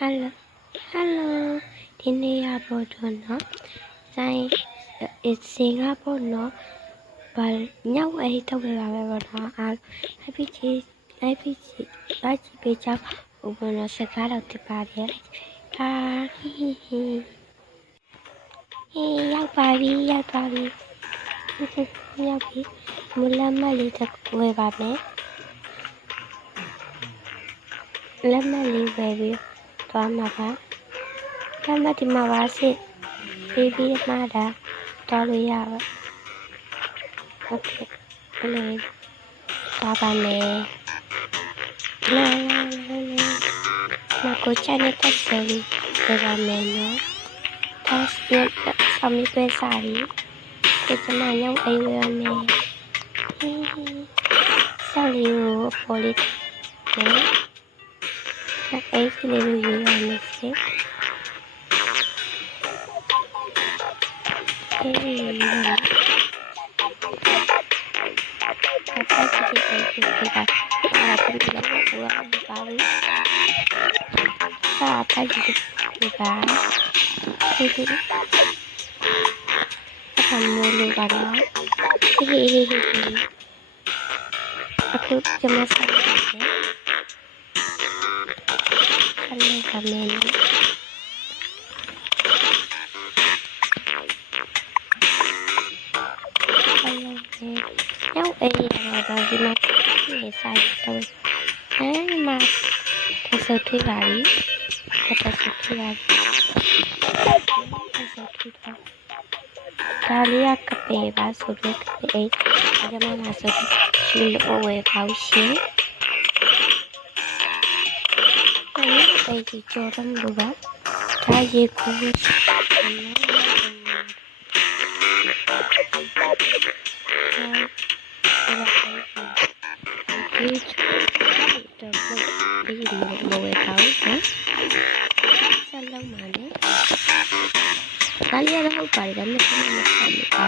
Hello Hello ဒီနေ့ရဖို့တော့နော်ဆိုင်အစ်စင်ကပေါ့နော်ဘာညောက်အေးတော့ပြပါပဲပေါ့နော်အာ happy day happy day လာကြည့်ပေးကြဦးဘနော်စကားတော့တပါတယ်ဟာဟီဟီဟီဟေးရောက်ပါပြီရောက်ပါပြီရောက်ပြီမူလမလေးတစ်ဝယ်ပါမယ်လက်မလေးဝယ်ပြီး သွားမှာပါ။ဒါမှဒီမှာပါစစ်ပြီးပြီးမှတာတော်လို့ရပါ။ Okay ဘယ်လိုပါပါမယ်။လာလာလာလာမကိုချန်တဲ့ဆယ်လီပြပါမယ်နော်။ဒါစပြတ်ဆမီပဲစားရီကိုကျွန်မရောက်အိမ်ဝယ်မယ်။ဆော်လီကိုပေါ်လိတယ် Elfilerin büyülenmesi. Elfilerin Hatta bir elfilerin Hatta bir elfilerin Hatta bir elfilerin Hatta bir elfilerin Aku cemas kameraman. Não, ele era base, mas sabe, então é mas essa tuvari, essa tuvari, essa tuvari. Tá ali a capela sobre a capela, a massa do estilo ou é o cheiro. ပါဒါရေကူဒီတော့ဒီလိုမဝဲထားဘူးနော်ဆက်လုံးပါနဲ့ဒါလေးရဟုတ်ပါတယ်ဒါနဲ့ဆက်မဆက်ဘူးအာ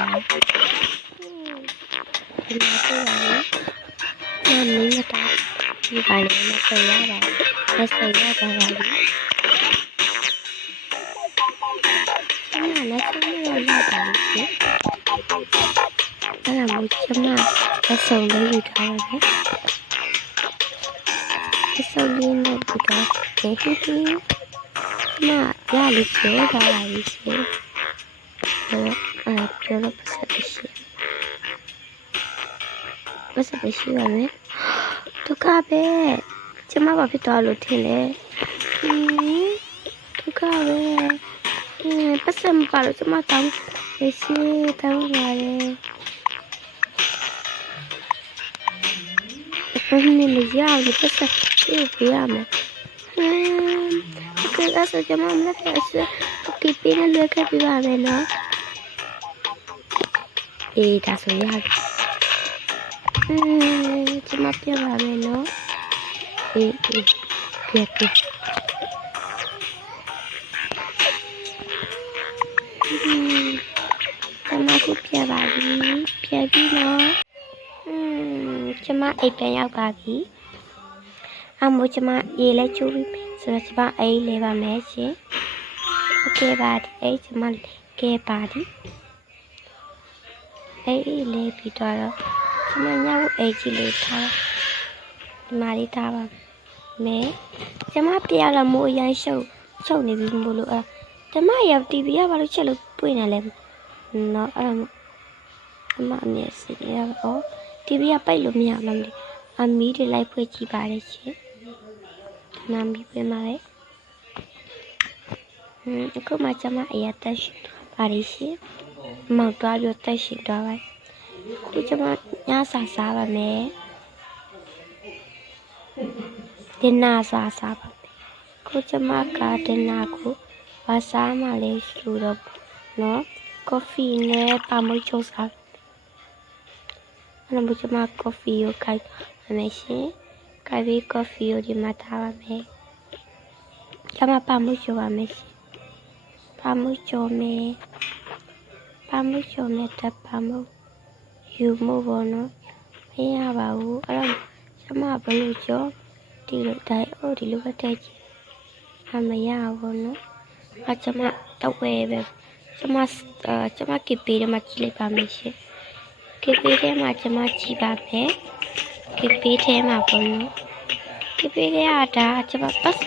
ဒီမှာဆိုရယ်ည နေရတာဒီပါလေးနဲ့ဆက်ရတာဆက်ဆက်ရတာပါလေကျမလည်းဆက်ရရတာလေအဲ့ဒါမို့ ကျမဘာဖြစ်သွားလို့ထင်လဲဟင်းဒုက္ခပဲအင်းပတ်စံပါလို့ကျမတောင်းရေစီတောင်းပါလေဘယ်နည်းမရဘူးပတ်စံပြေပြရမယ်ဟမ်ဒီကစားကျမမလက်အစကိပင်းလွယ်ခဲ့ပြပါမယ်နော်အေးဒါဆိုရပြီအင်းကျမပြပါမယ်နော် အေးအေးပြပြอืมကျမခုပြပါပြီပြပြီနော်อืมကျမအိပ်ပြန်ရောက်ပါပြီအမို့ကျမရေလဲချိုးပြီဆိုတော့ကျမအိပ်လဲပါမယ်ရှင်โอเคပါဒီအိပ်ကျမကဲပါဒီအိပ်လဲပြီးတော့ကျမညောက်အိပ်ကြီးလေးထား ဒီမှာလေးထားပါမယ်ကျမပြရလာမို့အရင်ရှုပ်ချုပ်နေပြီမို့လို့အဲကျမရ TV ကဘာလို့ချက်လို့ပွင့်နေလဲနော်အဲ့ဒါအမအမျက်စိရပါဩ TV ကပိတ်လို့မရလားမသိအမီးတွေလိုက်ဖွေးကြည့်ပါလေရှင်နာမီးဖွင့်ပါလေဟွန်းအခုမှကျမအရာတက်ရှိပါလေရှင်မောက်သွားပြီးတက်ရှိသွားပါခုကျမညစာစားပါမယ် ဒင်နာစားစားပါမယ်ခုကျမကဒင်နာကိုဝါစားမှလေးလူတော့နော်ကော်ဖီနဲ့ပါမွေးချိုးစားအဲ့တော့ကျမကော်ဖီကိုခိုက်ပါမယ်ရှင်ခိုက်ပြီးကော်ဖီကိုဒီမှာထားပါမယ်ကျမပါမွေးချိုးပါမယ်ရှင်ပါမွေးချိုးမယ်ပါမွေးချိုးနဲ့တပ်ပါမွေးယူမှုပေါ့နော်မရပါဘူးအဲ့တော့ကျမ ဘယ်လိုကြောဒီလိုတိုင်းအိုးဒီလိုပဲတိုက်ချင်အမရဘူးနော်အကျမတော့ဝဲပဲကျမအာကျမကပေထဲမှာကြည့်လိုက်ပါမယ်ရှင်ကပေထဲမှာကျမကြည့်ပါမယ်ကပေထဲမှာပေါ့နော်ကပေထဲကဒါကျမပတ်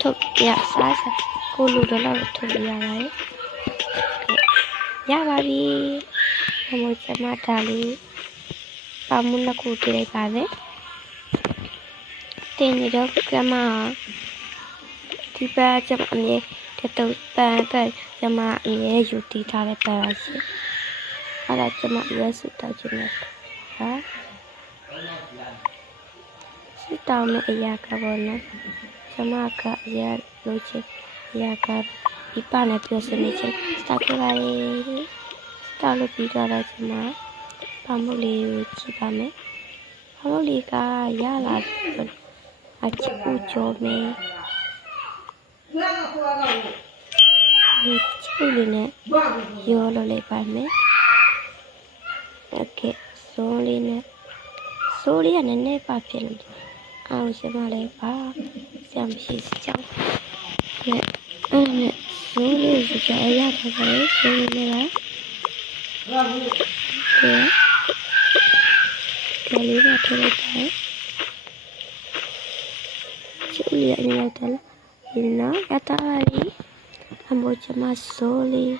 ထုတ်ရစားစားကိုလူတော့လောက်ထုတ်ရပါတယ်ရပါပြီအမို့ကျမဒါလေးပါမှုနှစ်ခုတည်လိုက်ပါမယ် တင်နေတော့ကမဒီဘက်ကျမအမြဲတတုတ်ပန်ပတ်ကျမအမြဲယူတည်ထားတဲ့ပန်ပါရှင်အဲ့ဒါကျမရွေးစစ်တောက်ခြင်းနဲ့ဟာစစ်တောက်နဲ့အရာကဘောနော်ကျမကအရာလိုချင်အရာကဒီပနဲ့ပြောစနေချင်းစတောက်ခဲ့ပါလေစတောက်လို့ပြီးတော့ကျမပမုတ်လေးကိုကြည့်ပါမယ်ပမုတ်လေးကရလာ အချစ်ကိုကြောမယ်ဒီချိုးလေးနဲ့ရောလို့လိုက်ပါမယ်။ Okay စိုးလေးနဲ့စိုးလေးကနည်းနည်းပါဖြစ်လို့အောင်စမလေးပါဆမ်ရှိစကြောင်း။နဲ့အဲ့နဲ့စိုးလေးစကြောင်းရထားပါလေစိုးလေးနဲ့လား။ကဲကလေးကထည့်လိုက်ပါချိုးလေးအရင်လိုက်တယ် ဒီနော်ရတာပါပြီအမို့ကျမစိုးလေး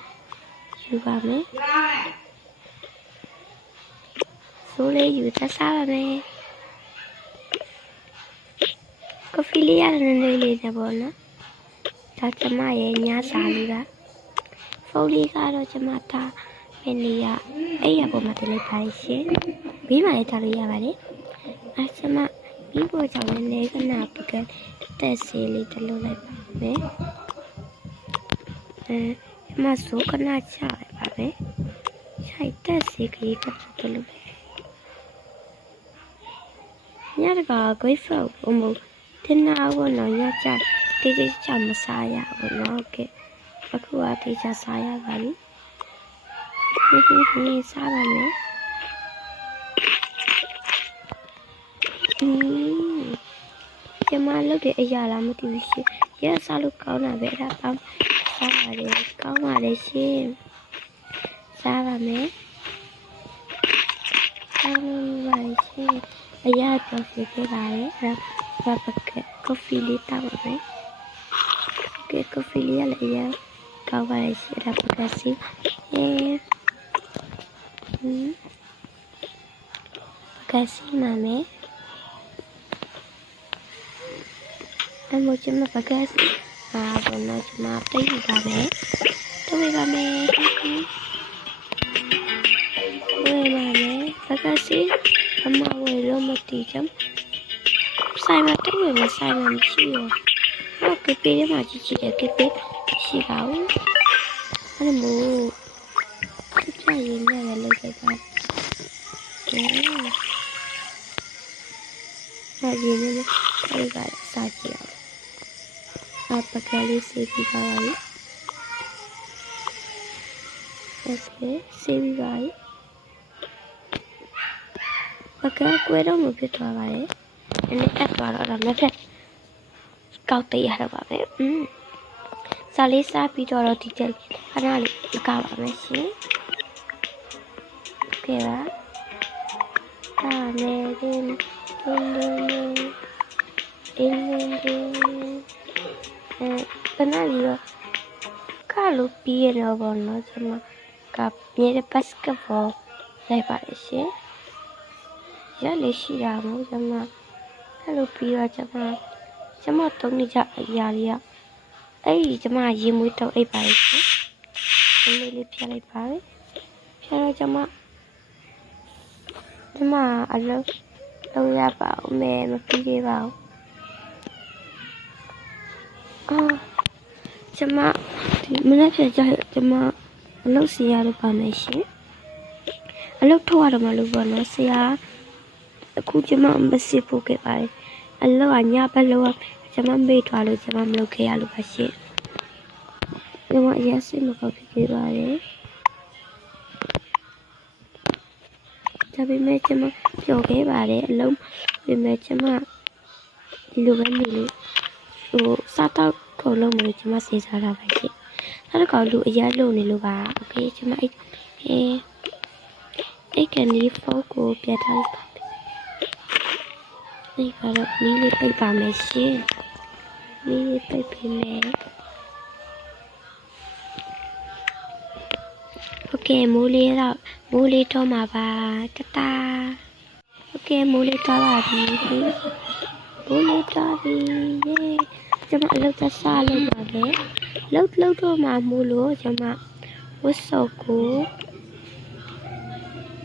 ယူပါမယ်စိုးလေးယူသက်စားပါမယ်ကော်ဖီလေးရတယ်နည်းနည်းလေးနဲ့ပေါ့နော်ဒါကျမရဲ့ညစာလေးကဖုန်းလေးကတော့ကျ မထားမနေရအဲ့ရပေါ်မှာတလိုက်ပါရှင်ဘေးမှာလည်းထားလို့ရပါတယ်အဲကျမပြီးပေါ်ကြောင့်လည်းခဏပကတက်စီလေးတလို့လိုက်ပါမယ်အဲမဆိုခဏချလိုက်ပါမယ်ခြိုက်တက်စီကလေးကတလို့ပဲညတက great flow ဘုံဘုံတင်နာဘောနော်ညချတေးသေးချမစားရဘူးနော်ကဲအခုအသေးချစားရပါပြီဟိဟိဟိစားပါမယ်อืมကျမလုပ်တဲ့အရာလားမသိဘူးရှင်။ရစားလို့ကောင်းတာပဲဒါပေါင်းစားပါတယ်ကောင်းပါတယ်ရှင်။စားပါမယ်။ စားပါရှင်။အရာပြောစီခဲ့ပါတယ်။ဒါဘာပကကော်ဖီလေးတောက်ပါမယ်။ကဲကော်ဖီလေးလည်းအရာကောင်းပါတယ်ရှင်။ ဒါပကစီ။အဲဟင်းပကစီမှာမယ်။အမို့ကျမပကတ်အာဘနကျမတိတ်ပါမယ်တော့ပါမယ်ဝေးပါမယ်ပကတ်စီအမဝေးလို့မတီချမ်ဆိုင်မတိတ်ဝေးမဆိုင်မမရှိရောဟုတ်ကပေးမှာကြည့်ကြ ည့်တယ်ကပေးရှိပါဦးအဲ့မို့ကြည့်ရင်းနဲ့လည်းလိုက်ပါအဲဒါရင်းနဲ့လိုက်ပါစာကြည့်အောင်အပကလေးစေးပြီး အပ်သွားတော့တော့နှစ်ဖက်ကောက်တရတော့ပါပဲอืมစာလေးစားပြီးတော့ဒီချက်ခဏလေးကောက်ပါမယ်ရှင်ကဲပါဒါနဲ့ဒီဒီဒီဒီအဲတနလီတော့ကလို့ပြီးရတော့ဘောနော်ကျွန်မကမြေဘတ်စကတ်ဘောလိုက်ပါတယ်ရှင်ရလေးရှိတာမို့ကျွန်မအဲ့လိုပြီးတော့ကျွန်မကျွန်မတုံးနေကြအရာလေးကအဲ့ဒီကျွန်မရေမွေးတော့အိပ်ပါလေရှင်ဒီလေးလေးဖြတ်လိုက်ပါပဲဖြတ်တော့ကျွန်မကျွန်မအလုပ်လုပ်ရပါဦးမယ်မပြီးသေးပါဘူး အာကျမဒီမနေ့ပြန်ကြကျမအလုပ်စီရလို့ပါမယ်ရှင်အလုပ်ထုတ်ရတော့မလို့ပေါ့နော်ဆရာအခုကျမမစစ်ဖို့ခဲ့ပါတယ်အလုပ်ကညဘက်လို့ကျမမေ့သွားလို့ကျမမလုပ်ခဲ့ရလို့ပါရှင်ကျမအရင်စစ်မကောက်ဖြစ်ခဲ့ပါတယ်ဒါပေမဲ့ကျမပျော်ခဲ့ပါတယ်အလုံးဒါပေမဲ့ကျမဒီလိုပဲနေလို့ဟို စားတော့ခု ကုန်လုံးမလို့ကျွန်မစဉ်းစားတာပါရှင်နောက်တစ်ခါလူအရက်လို့နေလို့ပါโอเคကျွန်မအဲ့အဲအဲ့ကနေဖုန်းကိုပြတ်ထားလိုက်ပါမယ်ဒီကတော့မီးလေးပိတ်ပါမယ်ရှင်မီးလေးပိတ်ပေးမယ်โอเคမိုးလေးတော့မိုးလေးတော့မှာပါတတာโอเคမိုးလေးတော့ပါပြီမိုးလေးတော့ပြီယေ ကျွန်မအလုပ်သက်စားလုပ်ပါမယ်လှုပ်လှုပ်တော့မှမို့လို့ကျွန်မဝတ်စော်ကို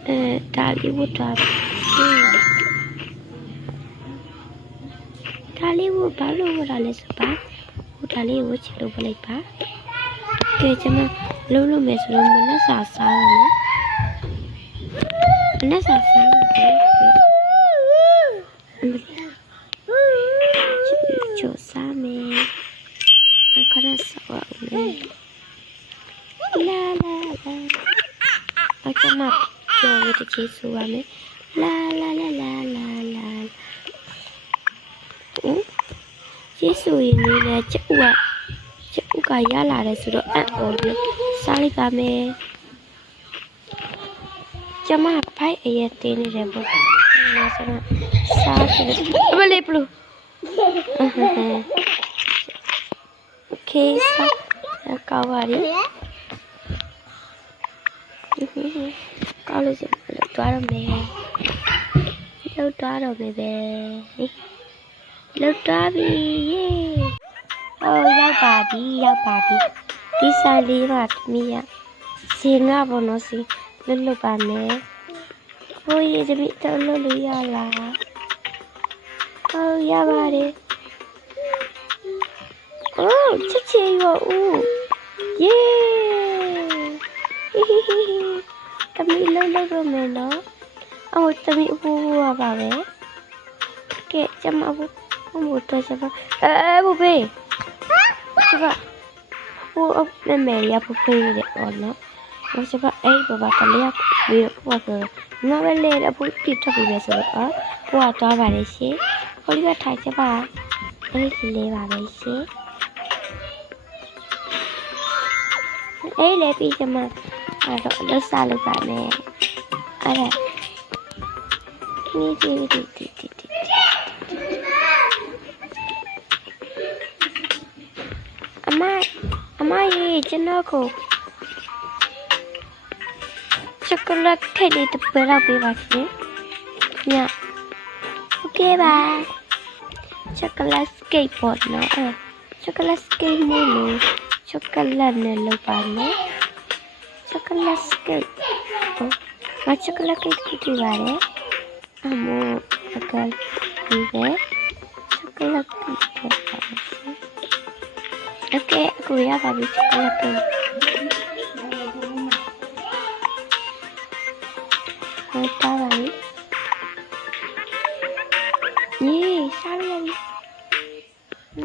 အဲဒါလေးဝတ်တာရှင်ဒါလေးဝတ်ဘာလို့ဝတ်တာလဲဆိုပါဟိုဒါလေးဝတ်ချင်လို့ပြလိုက်ပါကဲကျွန်မလှုပ်လို့မယ်ဆိုတော့မနှက်စာစားရမယ်မနှက်စာစားရမယ်ချို စားမယ်အခါစားရမယ်လာလာလာအခါမပြောရတဲ့ကျေးဇူးပါမယ်လာလာလာလာလာလာဦးကျေးဇူးရင်လည်းကျုပ်ကကျုပ်ကရလာတယ်ဆိုတော့အံ့ဩပြီးစားလိုက်ပါမယ်ကျမဖိုက်အရက်တင်းနေတယ်ပေါ့နာစရစားတယ်အမလေးဘလူး ခေစားကောက်ပါလေကောက်လို့စလို့တွားတော့မယ်လောက်တွားတော့မယ်ပဲလောက်တွားပြီယေအော်ရောက်ပါပြီရောက်ပါပြီဒီဆိုင်လေးပါသမီးရစင်ကဘောနော်စီလွတ်လွတ်ပါမယ်ဟိုရေသမီးတော့လွတ်လို့ရလား ဟုတ်ရပါတယ်အိုးချစ်ချင်ရောဦးယေဟီဟီဟီသမီးလုံးလုံးတော့မယ်နော်အော်သမီးအဖိုးဖိုးပါပဲကဲကျမအဖိုးဘုံဘတော့ကျမအဲဘူဘေးကျမဟိုအမေမေရဖဖေးရတယ်အော်နော်ဟိုကျမအဲ့ဘဘကလေးကပြီးတော့ဟိုကငါပဲလေအဖိုးတိထပ်ပြီးပဲဆိုတော့ဟိုကတော့ပါလေရှင် ဟိုလေးကထိုင်ကျပါအဲ့ဒီလေးပါပဲရှင်အေးလေပြီးကျမအဲ့တော့လှဆလုပ်ပါမယ်အဲ့ဒါဒီဒီဒီဒီဒီဒီအမအမရေကျွန်တော်ကိုချောကလက်ထိတ်လေးတစ်ပလောက်ပေးပါရှင်ည Goodbye. Chocolate skateboard no. Eh. Chocolate skate no no. Chocolate no no pane. Chocolate skate. Oh. Ma chocolate cake kuti bare. Amo agar ide. Chocolate cake. Okay, aku ya babi chocolate cake. Ahí estaba ahí. อื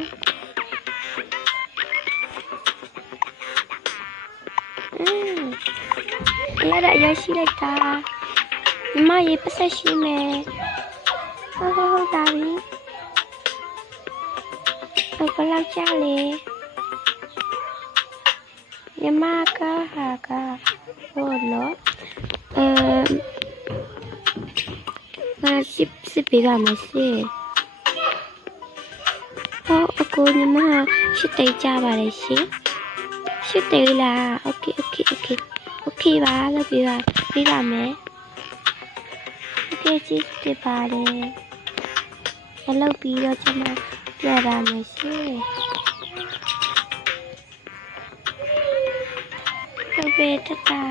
มရရရရှိလိုက်တာညီမရေပတ်ဆက်ရှိမယ်ဟုတ်ဟုတ်ဟုတ်တာပြီဘယ်ဘလောက်ကြလဲညီမကဟာကဟိုနော် အဲငါစစ်စစ်ပေးပါမယ်စေဟောအကိုညီမရှစ်တိတ်ကြပါလေရှင်ရှစ်တိတ်လားโอเคโอเคโอเคโอเคပါလို့ပြပါပြပါမယ်โอเคချစ်တင်ပါတယ်အလုပ်ပြီးတော့ကျွန်မပြရမယ်ရှင်ဟုတ်ပဲတတာ